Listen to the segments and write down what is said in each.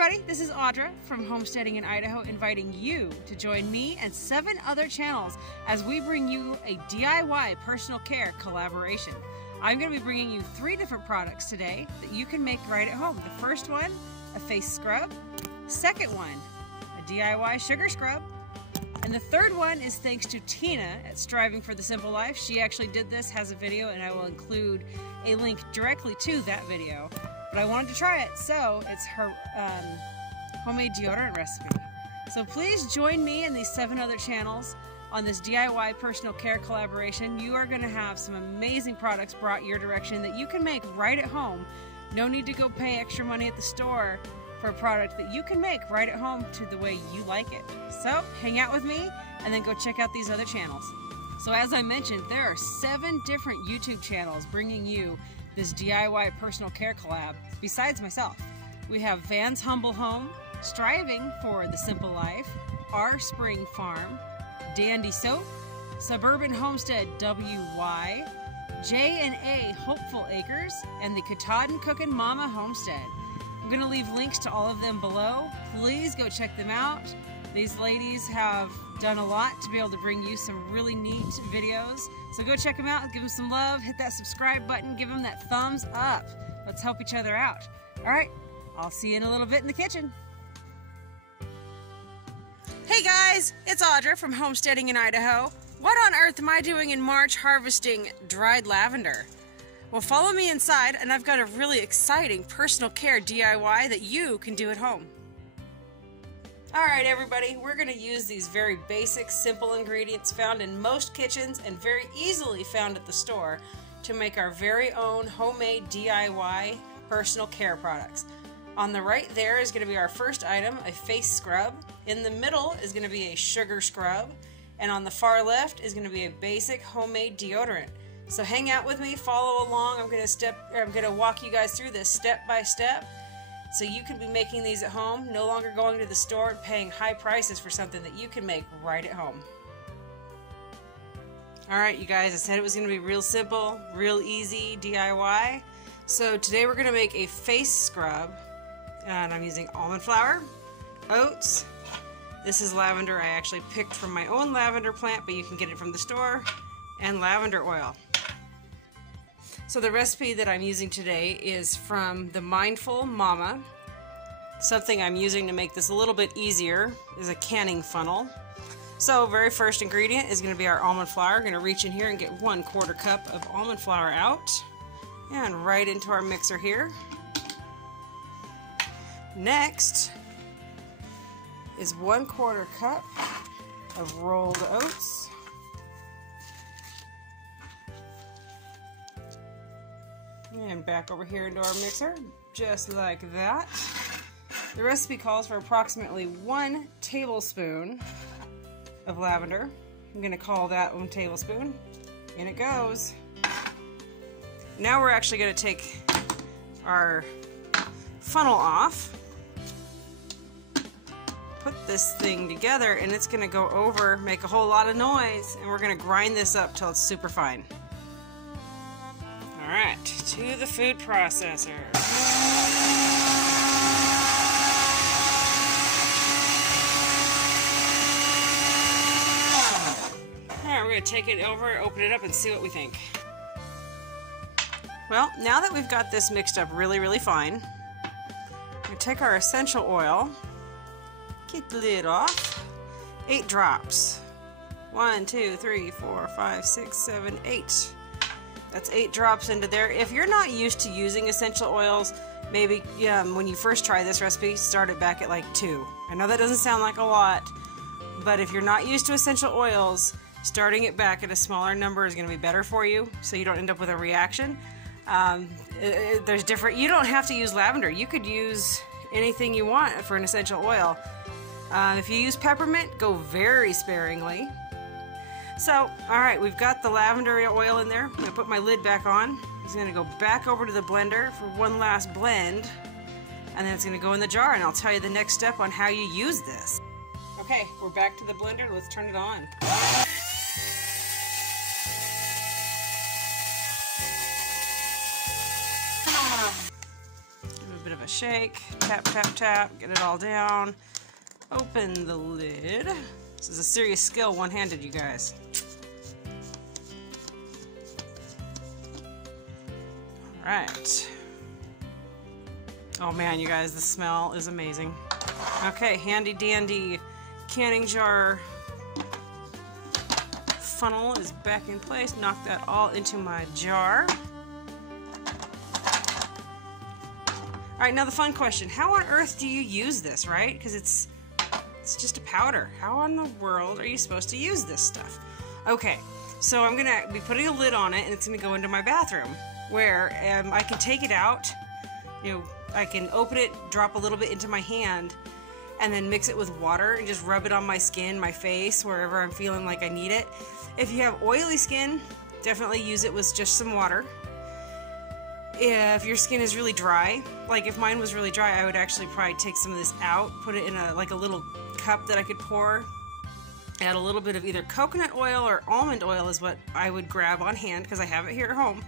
everybody, this is Audra from Homesteading in Idaho, inviting you to join me and 7 other channels as we bring you a DIY personal care collaboration. I'm going to be bringing you 3 different products today that you can make right at home. The first one, a face scrub. Second one, a DIY sugar scrub. And the third one is thanks to Tina at Striving for the Simple Life. She actually did this, has a video, and I will include a link directly to that video. But I wanted to try it, so it's her homemade deodorant recipe. So please join me and these 7 other channels on this DIY personal care collaboration. You are going to have some amazing products brought your direction that you can make right at home. No need to go pay extra money at the store for a product that you can make right at home to the way you like it. So hang out with me and then go check out these other channels. So as I mentioned, there are 7 different YouTube channels bringing you this DIY personal care collab besides myself. We have Van's Humble Home, Striving for the Simple Life, Our Spring Farm, Dandy Soap, Suburban Homestead WY, J&A Hopeful Acres, and the Katahdin Cookin' Mama Homestead. I'm going to leave links to all of them below. Please go check them out. These ladies have done a lot to be able to bring you some really neat videos. So go check them out, give them some love, hit that subscribe button, give them that thumbs up. Let's help each other out. All right, I'll see you in a little bit in the kitchen. Hey guys, it's Audra from Homesteading in Idaho. What on earth am I doing in March harvesting dried lavender? Well, follow me inside and I've got a really exciting personal care DIY that you can do at home. Alright everybody, we're going to use these very basic, simple ingredients found in most kitchens and very easily found at the store to make our very own homemade DIY personal care products. On the right there is going to be our first item, a face scrub. In the middle is going to be a sugar scrub. And on the far left is going to be a basic homemade deodorant. So hang out with me, follow along. I'm going to walk you guys through this step by step. So you can be making these at home, no longer going to the store and paying high prices for something that you can make right at home. Alright you guys, I said it was going to be real simple, real easy DIY. So today we're going to make a face scrub, and I'm using almond flour, oats. This is lavender I actually picked from my own lavender plant, but you can get it from the store, and lavender oil. So the recipe that I'm using today is from the Mindful Mama. Something I'm using to make this a little bit easier is a canning funnel. So very first ingredient is going to be our almond flour. I'm going to reach in here and get 1/4 cup of almond flour out and right into our mixer here. Next is 1/4 cup of rolled oats. And back over here into our mixer, just like that. The recipe calls for approximately 1 tablespoon of lavender. I'm going to call that 1 tablespoon. In it goes. Now we're actually going to take our funnel off, put this thing together, and it's going to go over, make a whole lot of noise, and we're going to grind this up till it's super fine. Alright, to the food processor. Alright, we're going to take it over, open it up, and see what we think. Well, now that we've got this mixed up really fine, we're going to take our essential oil, get the lid off, 8 drops. 1, 2, 3, 4, 5, 6, 7, 8. That's 8 drops into there. If you're not used to using essential oils, maybe when you first try this recipe, start it back at like 2. I know that doesn't sound like a lot, but if you're not used to essential oils, starting it back at a smaller number is going to be better for you, so you don't end up with a reaction. There's different. You don't have to use lavender. You could use anything you want for an essential oil. If you use peppermint, go very sparingly. So, alright, we've got the lavender oil in there. I'm going to put my lid back on. It's going to go back over to the blender for one last blend. And then it's going to go in the jar, and I'll tell you the next step on how you use this. Okay, we're back to the blender. Let's turn it on. bit of a shake. Tap, tap, tap. Get it all down. Open the lid. This is a serious skill, one-handed, you guys. All right. Oh man, you guys, the smell is amazing. Okay, handy dandy canning jar funnel is back in place. Knock that all into my jar. All right, now the fun question. How on earth do you use this, right? Because it's just a powder. How in the world are you supposed to use this stuff? Okay, so I'm gonna be putting a lid on it, and it's gonna go into my bathroom, where I can take it out. You know, I can open it, drop a little bit into my hand, and then mix it with water and just rub it on my skin, my face, wherever I'm feeling like I need it. If you have oily skin, definitely use it with just some water. If your skin is really dry, like if mine was really dry, I would actually probably take some of this out, put it in a little cup that I could pour, add a little bit of either coconut oil or almond oil is what I would grab on hand because I have it here at home.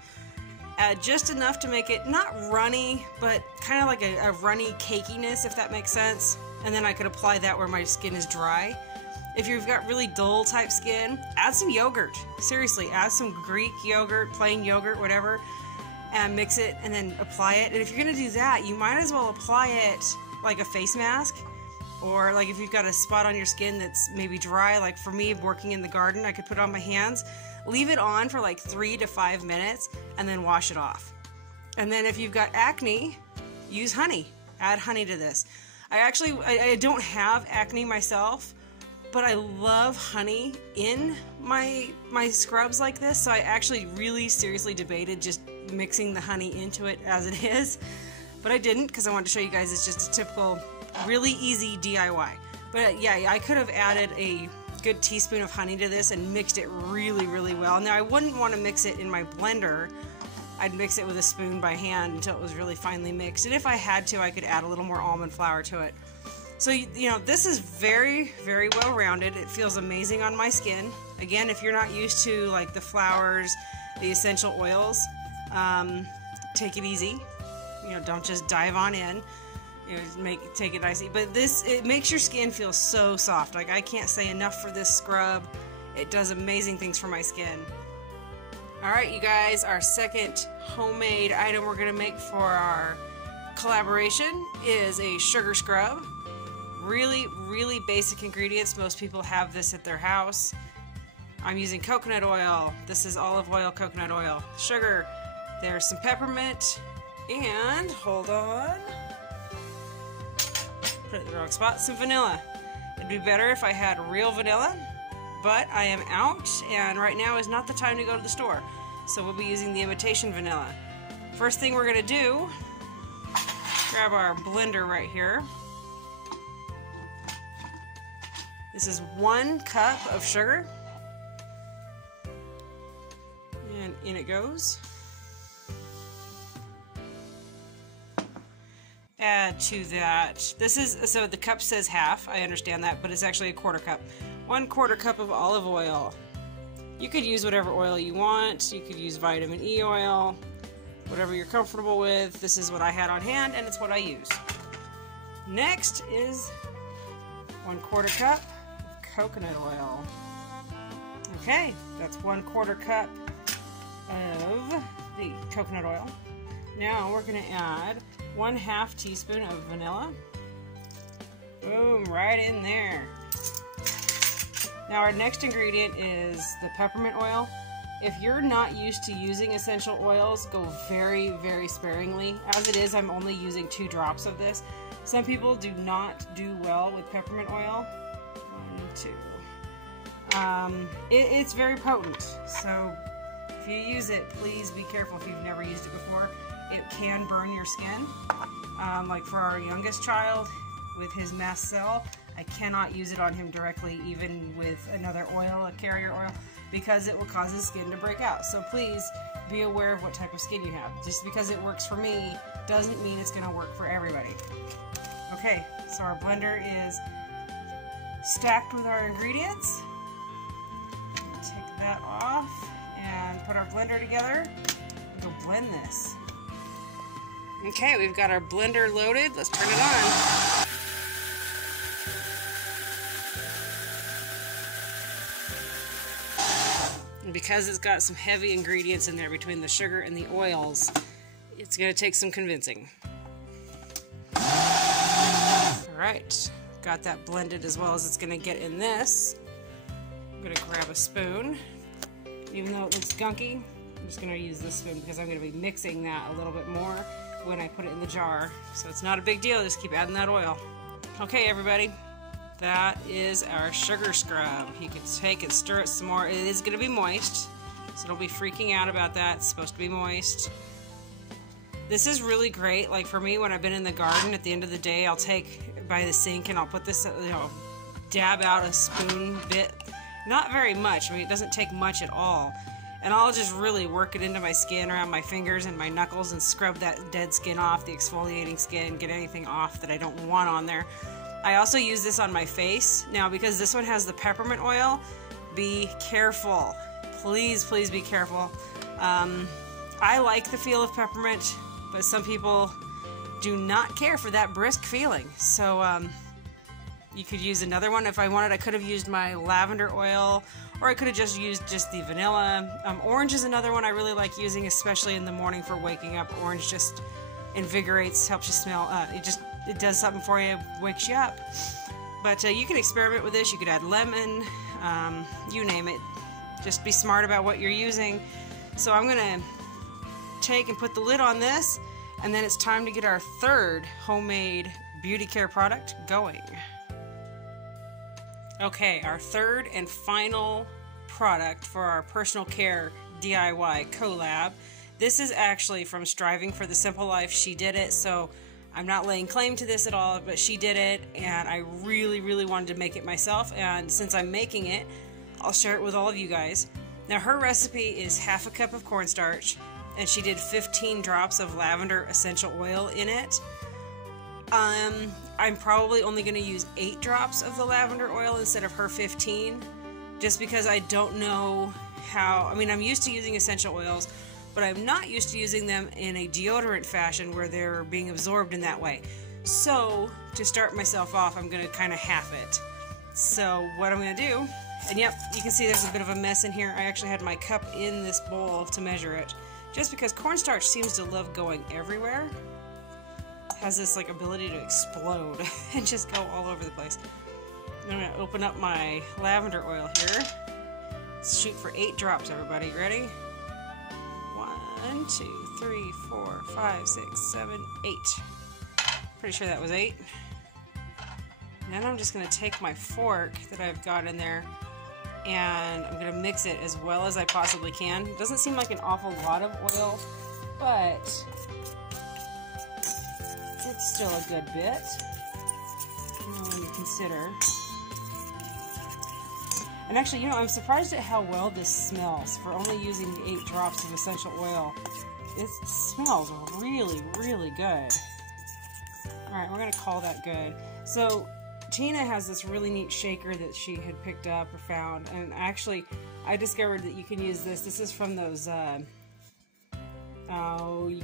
Add just enough to make it not runny, but kind of like a runny cakiness, if that makes sense. And then I could apply that where my skin is dry. If you've got really dull type skin, add some yogurt. Seriously, add some Greek yogurt, plain yogurt, whatever, and mix it and then apply it. And if you're gonna do that, you might as well apply it like a face mask, or like if you've got a spot on your skin that's maybe dry, like for me working in the garden, I could put it on my hands, leave it on for like 3 to 5 minutes, and then wash it off. And then if you've got acne, use honey. Add honey to this. I don't have acne myself, but I love honey in my scrubs like this, so I actually really seriously debated just mixing the honey into it as it is, but I didn't because I wanted to show you guys it's just a typical, really easy DIY. But yeah, I could have added a good teaspoon of honey to this and mixed it really, really well. Now I wouldn't want to mix it in my blender. I'd mix it with a spoon by hand until it was really finely mixed. And if I had to, I could add a little more almond flour to it. So, you know, this is very, very well rounded. It feels amazing on my skin. Again, if you're not used to like the flowers, the essential oils, take it easy. You know, don't just dive on in. You know, take it nicely. But it makes your skin feel so soft. Like, I can't say enough for this scrub. It does amazing things for my skin. Alright, you guys, our second homemade item we're going to make for our collaboration is a sugar scrub. Really, really basic ingredients. Most people have this at their house. I'm using coconut oil. This is olive oil, coconut oil, sugar. There's some peppermint, and, hold on, put it in the wrong spot, some vanilla. It'd be better if I had real vanilla, but I am out, and right now is not the time to go to the store. So we'll be using the imitation vanilla. First thing we're gonna do, grab our blender right here. This is 1 cup of sugar, and in it goes. Add to that, so the cup says half, I understand that, but it's actually a 1/4 cup. 1/4 cup of olive oil. You could use whatever oil you want. You could use vitamin E oil, whatever you're comfortable with. This is what I had on hand, and it's what I use. Next is 1/4 cup of coconut oil. Okay, that's 1/4 cup of the coconut oil. Now we're going to add 1/2 teaspoon of vanilla. Boom, right in there. Now our next ingredient is the peppermint oil. If you're not used to using essential oils, go very, very sparingly. As it is, I'm only using 2 drops of this. Some people do not do well with peppermint oil. 1, 2. It's very potent, so if you use it, please be careful if you've never used it before. It can burn your skin. Like for our youngest child with his mast cell, I cannot use it on him directly, even with another oil, a carrier oil, because it will cause his skin to break out. So please be aware of what type of skin you have. Just because it works for me doesn't mean it's going to work for everybody. Okay, so our blender is stacked with our ingredients. Take that off and put our blender together and go blend this. Okay, we've got our blender loaded. Let's turn it on. And because it's got some heavy ingredients in there between the sugar and the oils, it's going to take some convincing. Alright, got that blended as well as it's going to get in this. I'm going to grab a spoon. Even though it looks gunky, I'm just going to use this spoon because I'm going to be mixing that a little bit more when I put it in the jar. So it's not a big deal, just keep adding that oil. Okay everybody, that is our sugar scrub. You can take and stir it some more. It is going to be moist, so don't be freaking out about that. It's supposed to be moist. This is really great, like for me when I've been in the garden, at the end of the day I'll take by the sink and I'll put this, dab out a spoon bit. Not very much, I mean it doesn't take much at all. And I'll just really work it into my skin, around my fingers and my knuckles, and scrub that dead skin off, the exfoliating skin, get anything off that I don't want on there. I also use this on my face. Now because this one has the peppermint oil, be careful. Please, please be careful. I like the feel of peppermint, but some people do not care for that brisk feeling. So you could use another one. If I wanted, I could have used my lavender oil, or I could have just used the vanilla. Orange is another one I really like using, especially in the morning for waking up. Orange just invigorates, helps you smell. It does something for you, wakes you up. But you can experiment with this. You could add lemon, you name it. Just be smart about what you're using. So I'm gonna take and put the lid on this, and then it's time to get our third homemade beauty care product going. Okay, our third and final product for our personal care DIY collab. This is actually from Striving for the Simple Life. She did it, so I'm not laying claim to this at all, but she did it, and I really, really wanted to make it myself, and since I'm making it, I'll share it with all of you guys. Now, her recipe is half a cup of cornstarch, and she did 15 drops of lavender essential oil in it. I'm probably only going to use 8 drops of the lavender oil instead of her 15, just because I don't know how. I mean, I'm used to using essential oils, but I'm not used to using them in a deodorant fashion where they're being absorbed in that way. So, to start myself off, I'm going to kind of half it. So, what I'm going to do, and yep, you can see there's a bit of a mess in here. I actually had my cup in this bowl to measure it, just because cornstarch seems to love going everywhere. Has this like ability to explode and just go all over the place. I'm going to open up my lavender oil here. Let's shoot for 8 drops, everybody. Ready? 1, 2, 3, 4, 5, 6, 7, 8. Pretty sure that was 8. Then I'm just going to take my fork that I've got in there, and I'm going to mix it as well as I possibly can. It doesn't seem like an awful lot of oil, but it's still a good bit when you consider. And actually, I'm surprised at how well this smells for only using 8 drops of essential oil. It smells really, really good. Alright, we're going to call that good. So, Tina has this really neat shaker that she had picked up or found, and actually, I discovered that you can use this. This is from those, you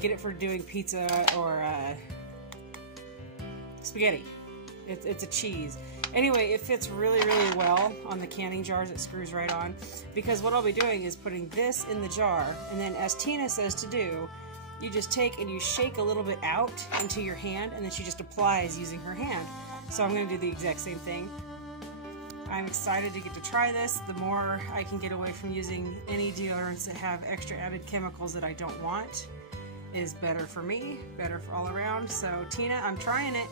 get it for doing pizza or spaghetti. It's a cheese. Anyway, it fits really, really well on the canning jars. It screws right on. Because what I'll be doing is putting this in the jar, and then as Tina says to do, you just take and you shake a little bit out into your hand, and then she just applies using her hand. So I'm going to do the exact same thing. I'm excited to get to try this. The more I can get away from using any deodorants that have extra added chemicals that I don't want is better for me, better for all around. So Tina, I'm trying it.